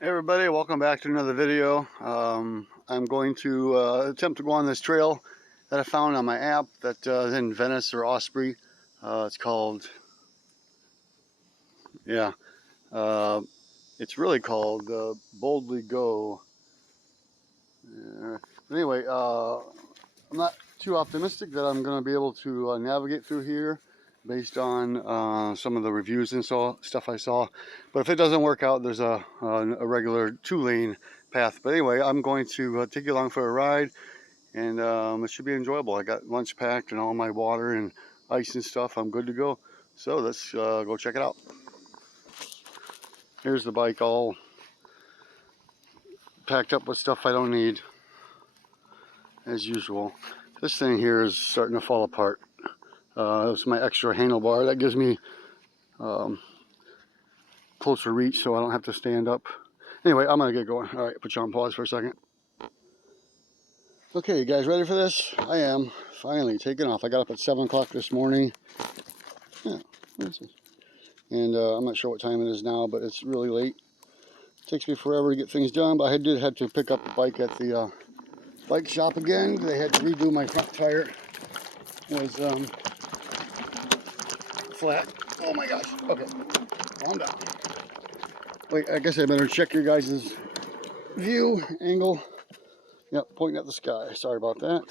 Hey everybody, welcome back to another video. I'm going to attempt to go on this trail that I found on my app that is in Venice or Osprey. It's called, yeah, uh, it's really called Boldly Go. But anyway, I'm not too optimistic that I'm going to be able to navigate through here based on some of the reviews and stuff I saw. But if it doesn't work out, there's a regular 2-lane path. But anyway, I'm going to take you along for a ride, and it should be enjoyable. I got lunch packed and all my water and ice and stuff. I'm good to go. So let's go check it out. Here's the bike all packed up with stuff I don't need, as usual. This thing here is starting to fall apart. It's my extra handlebar that gives me closer reach so I don't have to stand up. Anyway, I'm gonna get going. All right, put you on pause for a second. Okay, you guys ready for this? I am. Finally taking off. I got up at 7 o'clock this morning. Yeah, what is this? And I'm not sure what time it is now, but it's really late. It takes me forever to get things done, but I did have to pick up the bike at the bike shop again. They had to redo my front tire. It was flat. Oh my gosh. Okay, calm down. Wait, I guess I better check your guys' view angle. Yep, pointing at the sky. Sorry about that.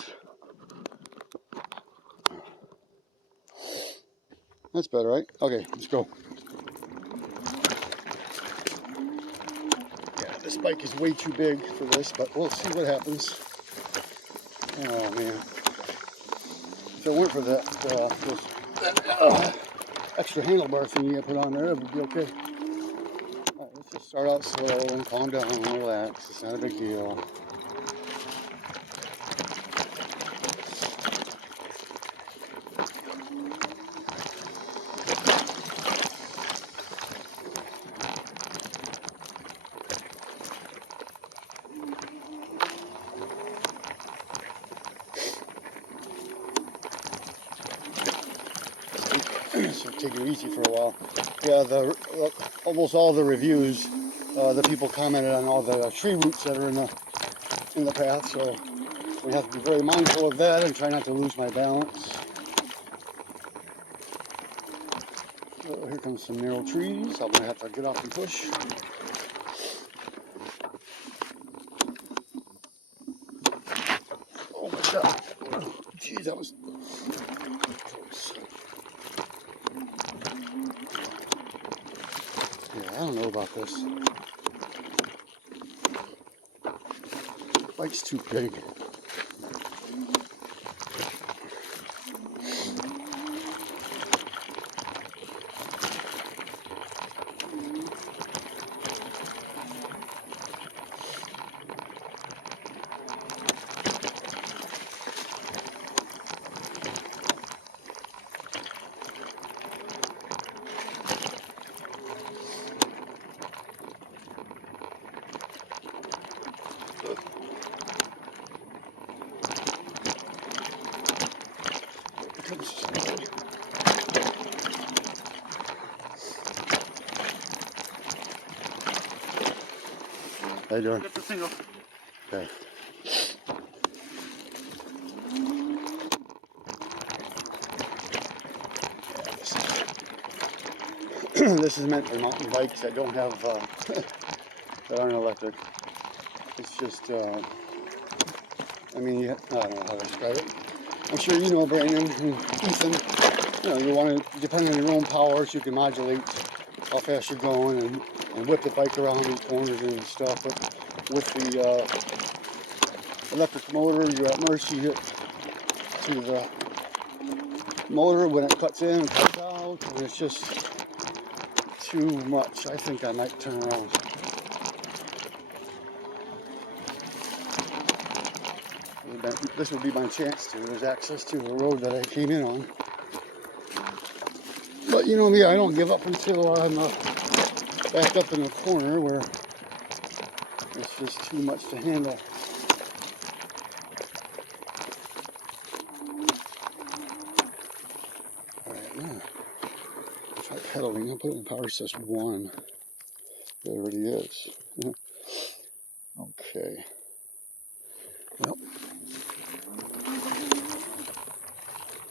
That's better, right? Okay, let's go. Yeah, this bike is way too big for this, but we'll see what happens. Oh man. If it weren't for that extra handlebar thingy I put on there, it would be okay. All right, let's just start out slow and calm down and relax. It's not a big deal. So take it easy for a while. Yeah, almost all the reviews, the people commented on all the tree roots that are in the path, so we have to be very mindful of that and try not to lose my balance. Oh, here comes some narrow trees. I'm gonna have to get off and push. Oh my god! Jeez, that was close. Yeah, I don't know about this. Bike's too big. How you doing? Get the thing off. Okay. This is meant for mountain bikes that don't have that aren't electric. It's just I mean, I don't know how to describe it. I'm sure you know, Brandon and Ethan. You know, you want to, depending on your own powers, you can modulate how fast you're going and whip the bike around in corners and stuff. But with the electric motor, you're at mercy to the motor when it cuts in and cuts out, and it's just too much. I think I might turn around. This would be my chance to. There's access to the road that I came in on. But you know me, I don't give up until I'm back up in the corner where it's just too much to handle. Alright, now try pedaling. I'll put it in power assist 1. There it already is. Okay. Well,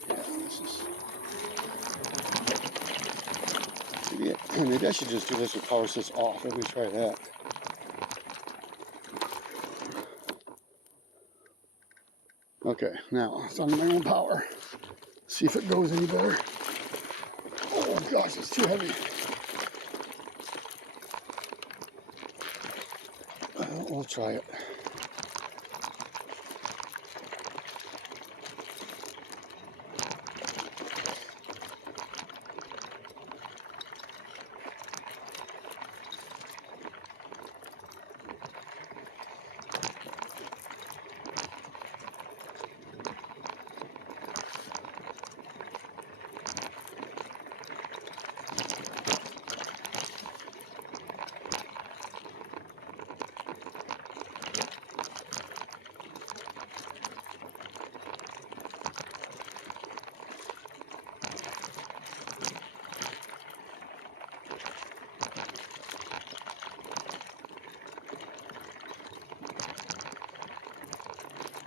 yeah, this is. Maybe I should just do this with power assist off. Let me try that. Okay, now it's on my own power. See if it goes any better. Oh gosh, it's too heavy. We'll try it.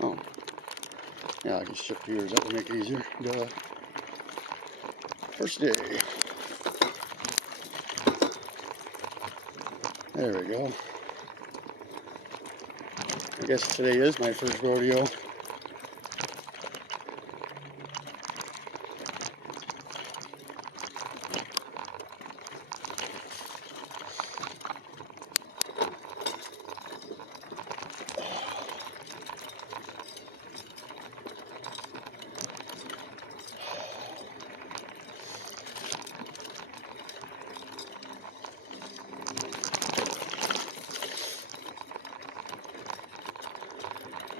Oh, yeah, I can shift gears. That would make it easier. Duh. First day. There we go. I guess today is my first rodeo.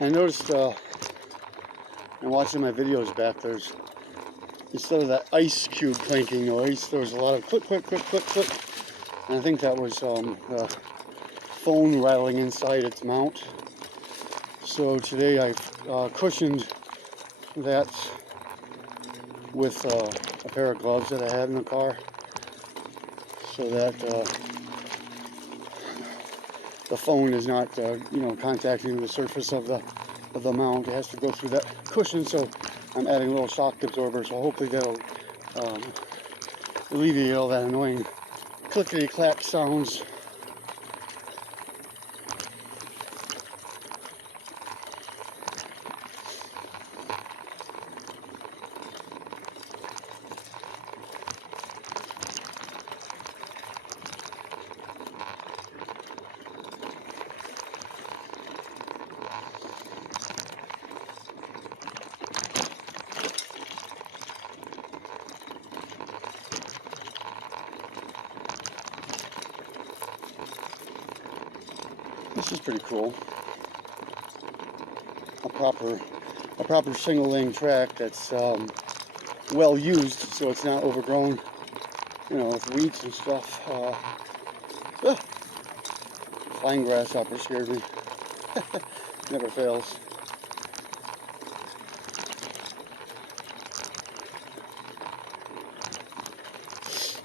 I noticed in watching my videos back, there's, instead of that ice cube clanking noise, there was a lot of click, click, click, click, click. And I think that was the phone rattling inside its mount. So today I've cushioned that with a pair of gloves that I had in the car, so that the phone is not, contacting the surface of the mount. It has to go through that cushion, so I'm adding a little shock absorber, so hopefully that'll alleviate all that annoying clickety-clack sounds. This is pretty cool. A proper single lane track that's well used, so it's not overgrown, with weeds and stuff. Flying grasshopper scared me. Never fails.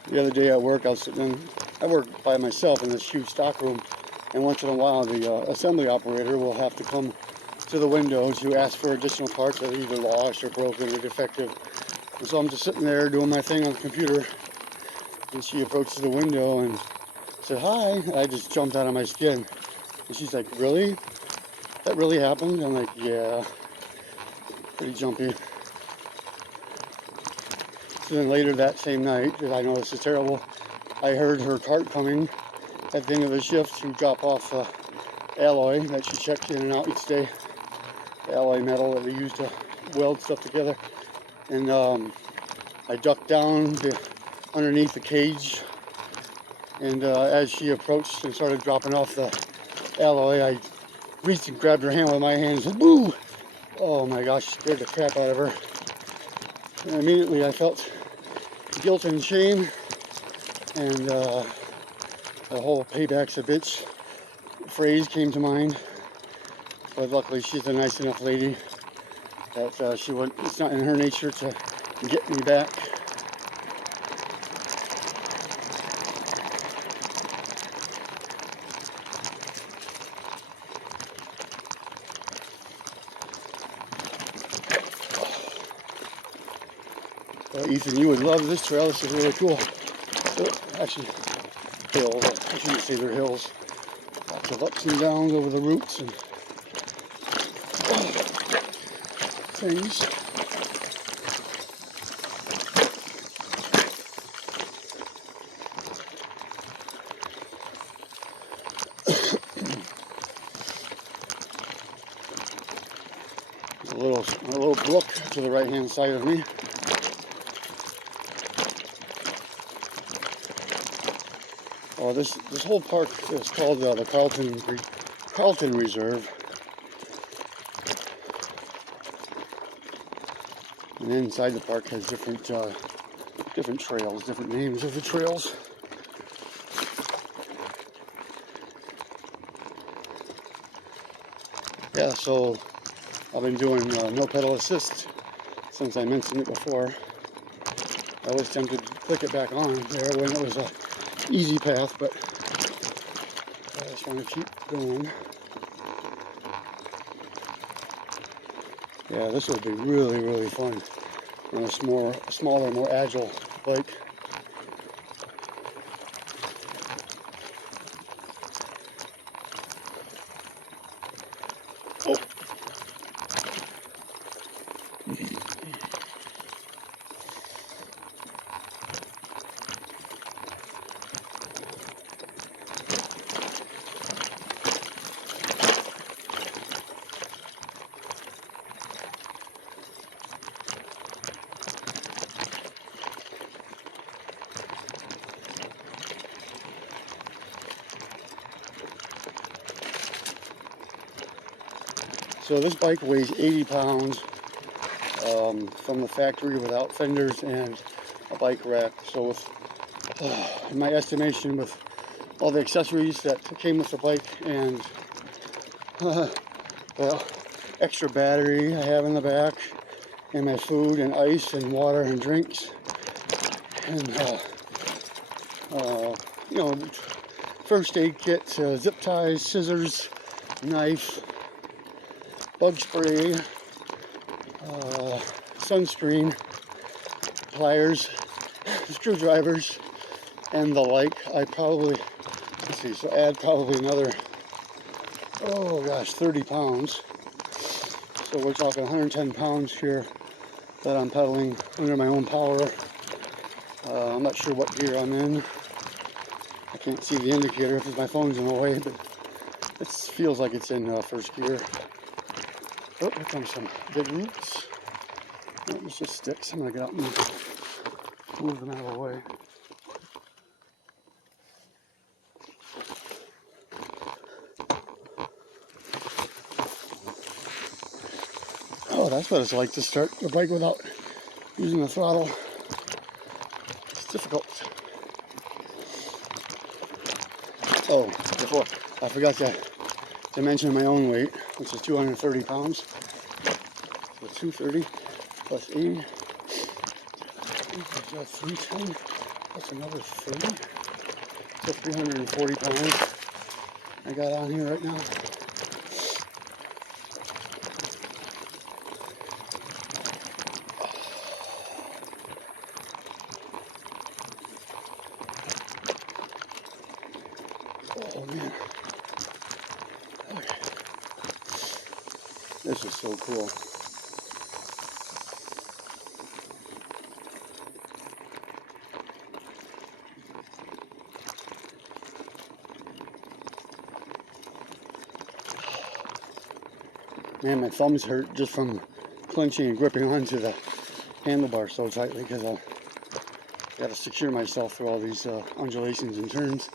The other day at work, I work by myself in this huge stock room, and once in a while the assembly operator will have to come to the window to ask for additional parts that are either lost or broken or defective. And so I'm just sitting there doing my thing on the computer, and she approaches the window and said, "Hi." I just jumped out of my skin. And she's like, "Really? That really happened?" I'm like, "Yeah." Pretty jumpy. So then later that same night, because I know this is terrible, I heard her cart coming at the end of the shift to drop off alloy that she checked in and out each day. Alloy metal that we use to weld stuff together. And I ducked down underneath the cage, and as she approached and started dropping off the alloy, I reached and grabbed her hand with my hand and said, "Boo!" Oh my gosh, scared the crap out of her. And immediately I felt guilt and shame, and the whole "payback's a bitch" phrase came to mind. But luckily she's a nice enough lady that it's not in her nature to get me back. Ethan, you would love this trail. This is really cool. Actually, hills. I shouldn't say they're hills. Lots of ups and downs over the roots and things. A little brook to the right-hand side of me. This whole park is called the Carlson Reserve. And inside the park has different trails, different names of the trails. Yeah, so I've been doing no pedal assist since I mentioned it before. I was tempted to click it back on there when it was a easy path, but I just want to keep going. Yeah, this would be really, really fun on a smaller, more agile bike. Oh. So this bike weighs 80 pounds from the factory without fenders and a bike rack. So with, in my estimation, with all the accessories that came with the bike and the extra battery I have in the back, and my food and ice and water and drinks, and you know, first aid kit, zip ties, scissors, knife, bug spray, sunscreen, pliers, screwdrivers, and the like. I probably, let's see, so add probably another, oh gosh, 30 pounds. So we're talking 110 pounds here that I'm pedaling under my own power. I'm not sure what gear I'm in. I can't see the indicator because my phone's in the way, but it feels like it's in first gear. Oh, here comes some big roots. Oh, it's just sticks. I'm gonna get out and move them out of the way. Oh, that's what it's like to start the bike without using the throttle. It's difficult. Oh, before I forgot to mention my own weight, which is 230 pounds. So 230 plus 80. That's 310. That's another 30. So 340 pounds I got on here right now. Oh man. Okay. This is so cool. Man, my thumbs hurt just from clenching and gripping onto the handlebar so tightly because I got to secure myself through all these undulations and turns.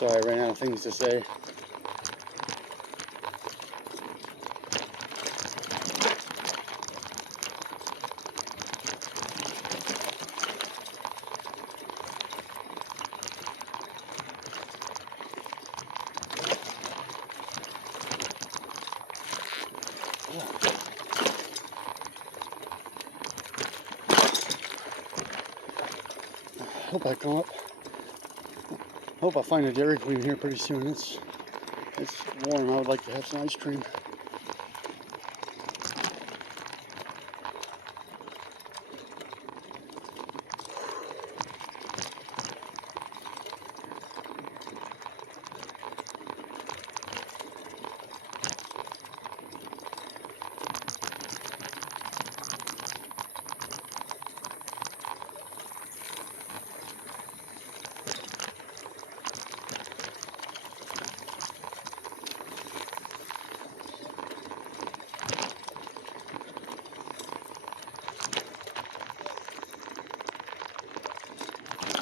Sorry, I ran out of things to say. Hope I come up. Hope I find a Dairy Queen here pretty soon. It's warm. I would like to have some ice cream.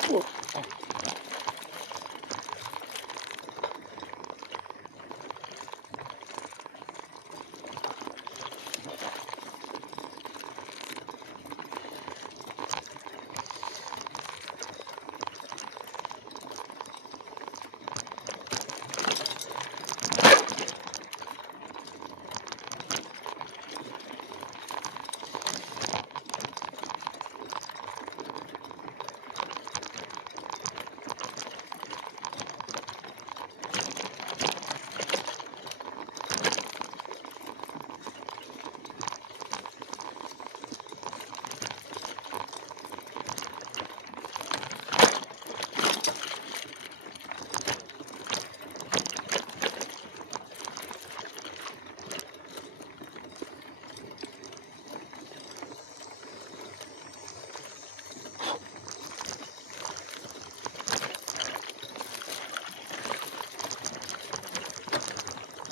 Whoa.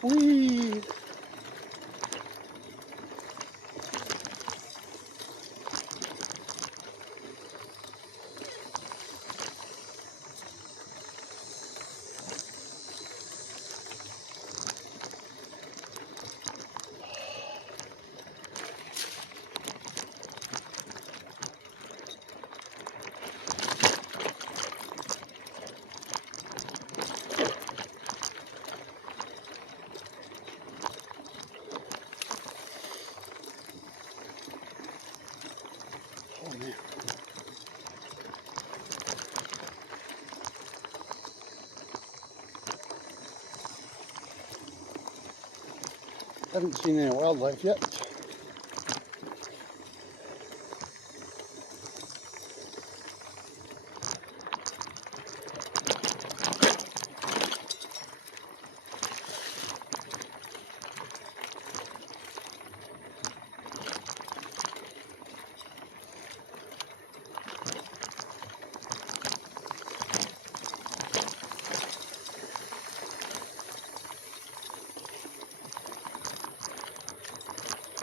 Whee! Oh man. Haven't seen any wildlife yet.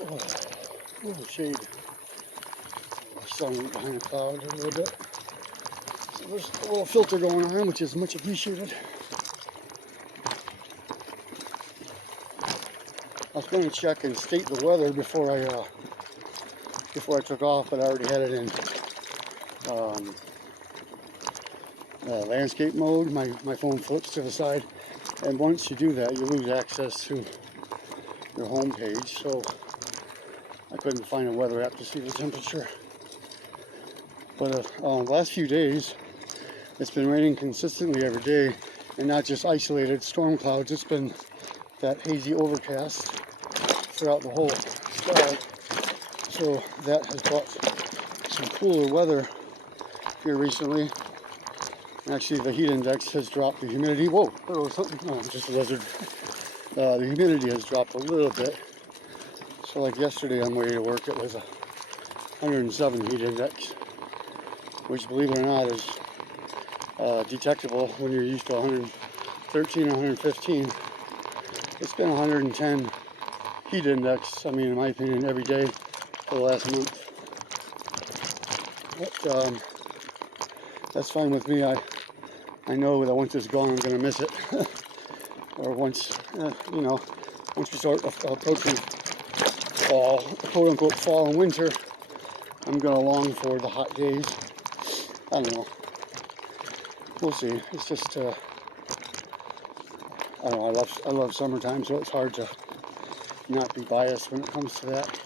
Oh, a little shade. Sun behind the cloud a little bit. So there's a little filter going on, which is much appreciated. I was going to check and state the weather before I took off, but I already had it in landscape mode. My phone flips to the side, and once you do that, you lose access to your home page. So I couldn't find a weather app to see the temperature. But the last few days, it's been raining consistently every day, and not just isolated storm clouds. It's been that hazy overcast throughout the whole sky. So that has brought some cooler weather here recently. Actually, the heat index has dropped. The humidity, whoa, there was something, no, just a lizard. The humidity has dropped a little bit. So like yesterday on my way to work, it was a 107 heat index, which, believe it or not, is detectable when you're used to 113 or 115. It's been 110 heat index, I mean, in my opinion, every day for the last month. But that's fine with me. I know that once it's gone, I'm going to miss it. Or once, you know, once we start approaching fall, quote unquote fall and winter, I'm going to long for the hot days. I don't know. We'll see. It's just, I don't know, I love summertime, so it's hard to not be biased when it comes to that.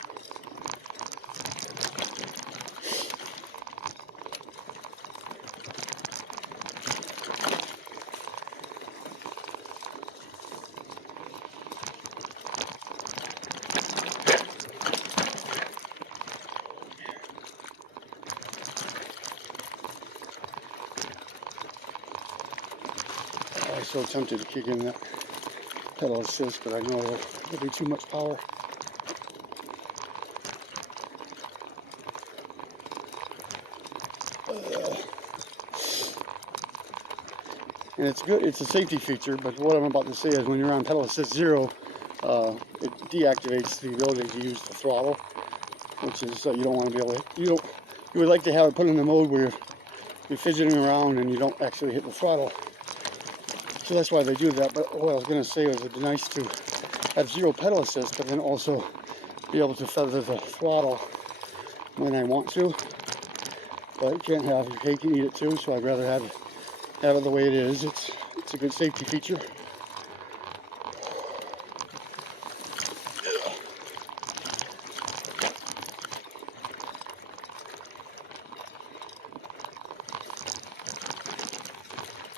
I was so tempted to kick in that pedal assist, but I know it'll be too much power. And it's good, it's a safety feature, but what I'm about to say is when you're on pedal assist 0, it deactivates the ability to use the throttle, which is, you don't want to be able to, you would like to have it put in the mode where you're fidgeting around and you don't actually hit the throttle. So that's why they do that. But what I was going to say was it'd be nice to have 0 pedal assist, but then also be able to feather the throttle when I want to. But you can't have your cake and eat it too, so I'd rather have it the way it is. It's a good safety feature.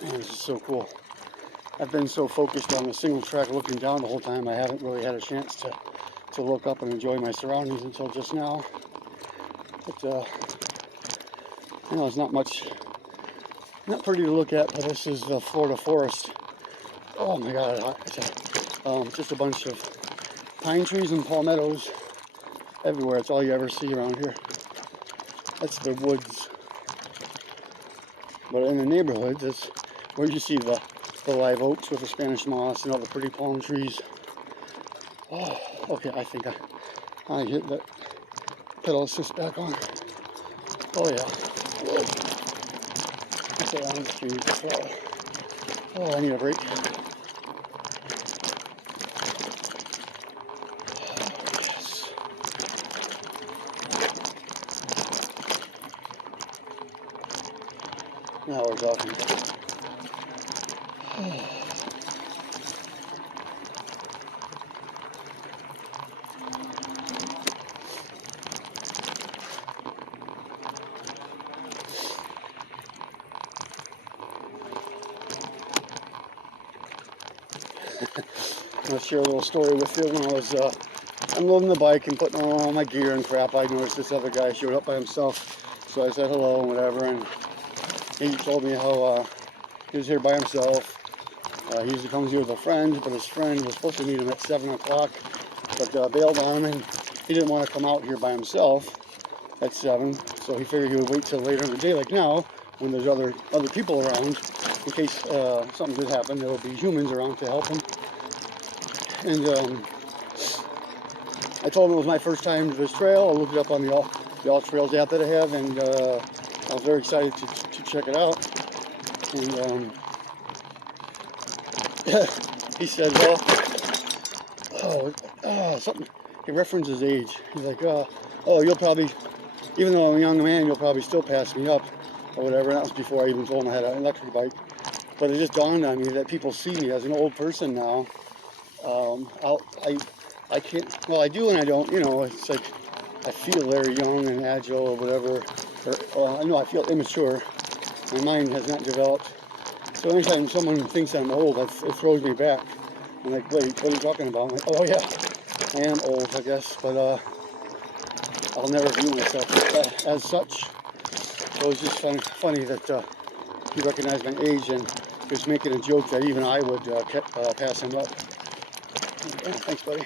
Man, this is so cool. I've been so focused on the single track looking down the whole time, I haven't really had a chance to look up and enjoy my surroundings until just now. But, you know, it's not pretty to look at, but this is the Florida forest. Oh my God, just a bunch of pine trees and palmettos everywhere. It's all you ever see around here. That's the woods. But in the neighborhoods, it's where you see the live oaks with the Spanish moss and all the pretty palm trees. Oh, okay, I think I hit that pedal assist back on. Oh yeah. Whoa. That's a long street. Oh, I need a break. Yes. Now we're talking. I'll share a little story with you. When I was unloading the bike and putting on all my gear and crap, I noticed this other guy showed up by himself. So I said hello and whatever, and he told me how he was here by himself. He usually comes here with a friend, but his friend was supposed to meet him at 7 o'clock, but bailed on him, and he didn't want to come out here by himself at 7, so he figured he would wait till later in the day, like now, when there's other people around, in case something did happen. There will be humans around to help him. And I told him it was my first time to this trail. I looked it up on the All Trails app that I have, and I was very excited to check it out. And he said, well, something. He references age. He's like, oh, you'll probably, even though I'm a young man, you'll probably still pass me up, or whatever. And that was before I even told him I had an electric bike. But it just dawned on me that people see me as an old person now. I can't, well, I do and I don't, you know, it's like, I feel very young and agile or whatever, I know I feel immature. My mind has not developed. So anytime someone thinks I'm old, it throws me back. I'm like, wait, what are you talking about? I'm like, oh yeah, I am old, I guess, but I'll never view myself as such. So it's just funny that he recognized my age and was making a joke that even I would pass him up. Yeah, thanks, buddy.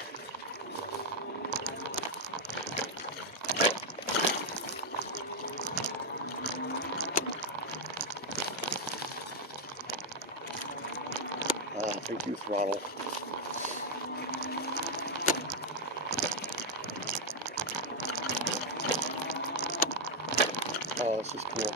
Thank you, throttle. Oh, this is cool.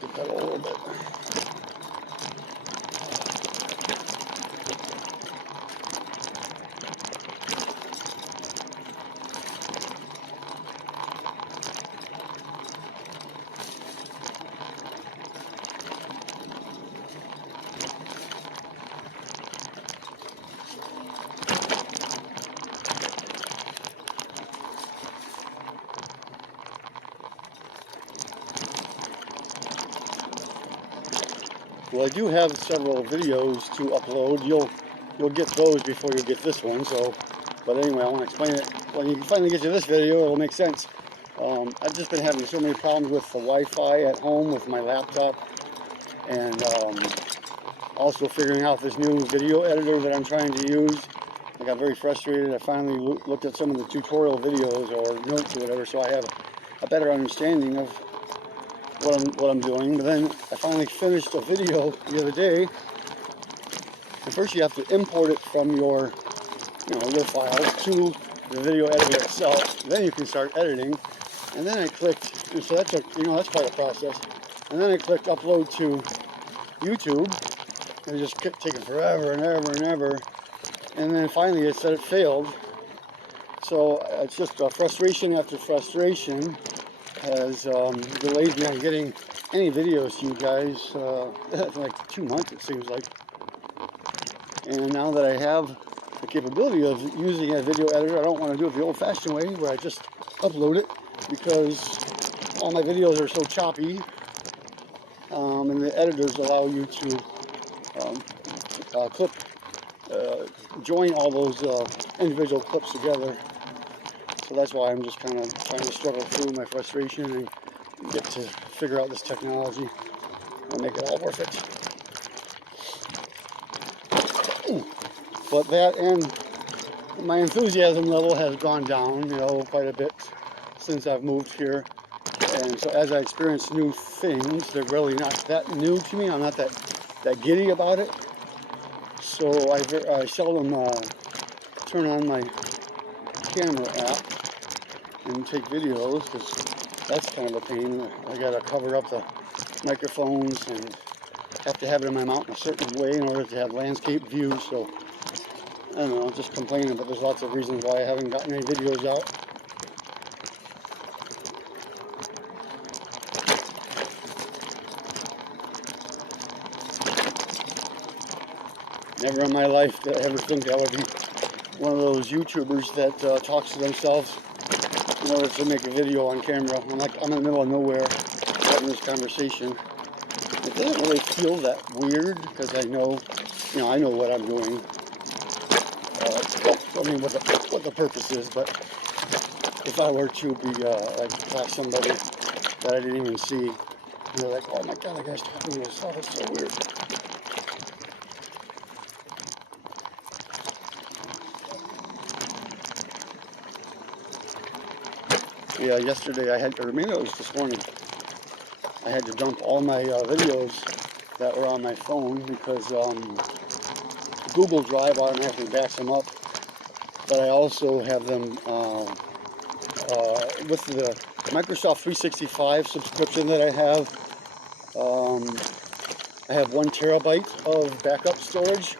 Back the pedal a little bit. Well, I do have several videos to upload. You'll get those before you get this one. So, but anyway, I want to explain it. When you finally get to this video, it'll make sense. I've just been having so many problems with the Wi-Fi at home with my laptop, and also figuring out this new video editor that I'm trying to use. I got very frustrated. I finally looked at some of the tutorial videos or notes or whatever, so I have a better understanding of what I'm doing. But then I finally finished a video the other day, and first you have to import it from your files to the video editor itself. Then you can start editing. And then I clicked, and so that's that's quite a process. And then I clicked upload to YouTube, and it just kept taking forever and ever and ever. And then finally it said it failed. So it's just frustration after frustration has delayed me on getting any videos to you guys for like 2 months, it seems like. And now that I have the capability of using a video editor, I don't want to do it the old-fashioned way where I just upload it, because all my videos are so choppy, and the editors allow you to join all those individual clips together. So that's why I'm just kind of trying to struggle through my frustration and get to figure out this technology and make it all worth it. But that and my enthusiasm level has gone down, quite a bit since I've moved here. And so as I experience new things, they're really not that new to me. I'm not that giddy about it. So I seldom turn on my camera app and take videos, because that's kind of a pain. I gotta cover up the microphones and have to have it in my mount in a certain way in order to have landscape views. So I don't know, I'm just complaining, but there's lots of reasons why I haven't gotten any videos out. Never in my life did I ever think I would be one of those YouTubers that talks to themselves in order to make a video on camera. I'm in the middle of nowhere having this conversation. It doesn't really feel that weird, because I know what I'm doing. I mean, what the purpose is. But if I were to be talk somebody that I didn't even see, they're like, "Oh my God, that guy's talking to himself. It's so weird." Yeah, yesterday or maybe it was this morning, I had to dump all my videos that were on my phone, because Google Drive automatically backs them up. But I also have them with the Microsoft 365 subscription that I have. I have 1 terabyte of backup storage,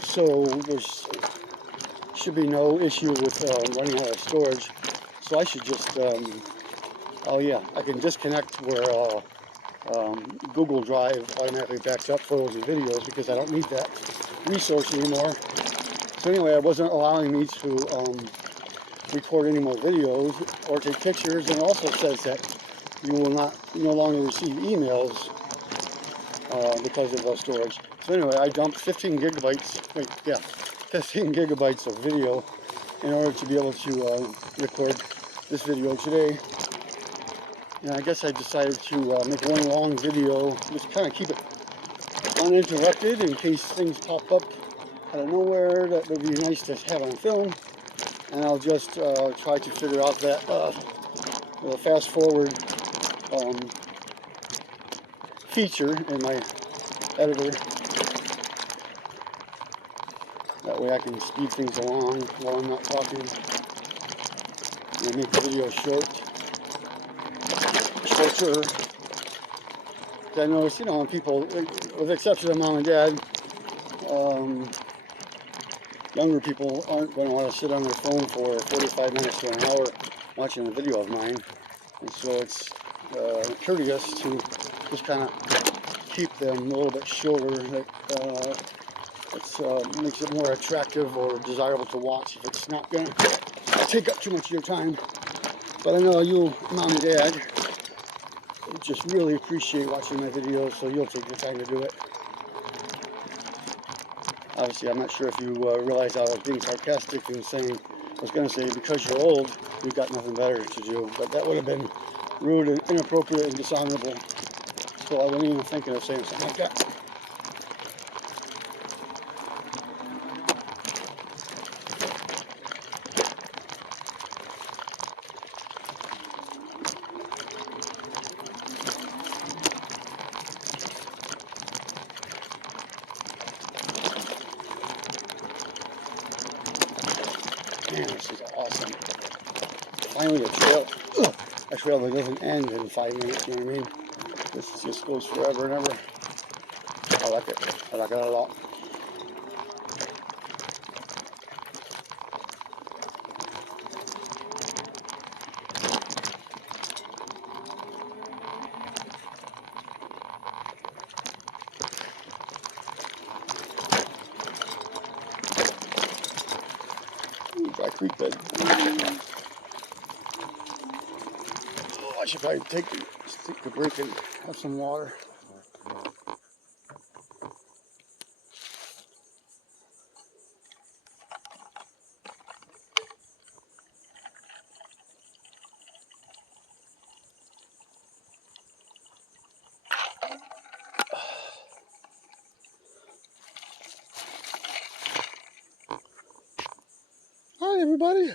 so there should be no issue with running out of storage. So I should just, I can disconnect where Google Drive automatically backs up photos and videos, because I don't need that resource anymore. So anyway, it wasn't allowing me to record any more videos or take pictures, and it also says that you will no longer receive emails because of storage. So anyway, I dumped 15 gigabytes of video in order to be able to record this video today. And I guess I decided to make one long video, just kind of keep it uninterrupted in case things pop up out of nowhere that would be nice to have on film. And I'll just try to figure out that the fast forward feature in my editor. That way I can speed things along while I'm not talking and make the video shorter. I noticed, you know, when people, with the exception of mom and dad, younger people aren't going to want to sit on their phone for 45 minutes to an hour watching a video of mine. And so it's courteous to just kind of keep them a little bit shorter. That makes it more attractive or desirable to watch if it's not going to take up too much of your time. But I know you, mom and dad, just really appreciate watching my videos, so you'll take your time to do it. Obviously, I'm not sure if you realize I was being sarcastic and saying, I was going to say, because you're old, you've got nothing better to do. But that would have been rude and inappropriate and dishonorable. So I wasn't even thinking of saying something like that. Man, this is awesome. Finally a trail. A trail that doesn't end in 5 minutes, you know what I mean? This just goes forever and ever. I like it. I like it a lot. Ooh, dry creek bed. Oh, I should probably take a break and have some water. Hi, everybody.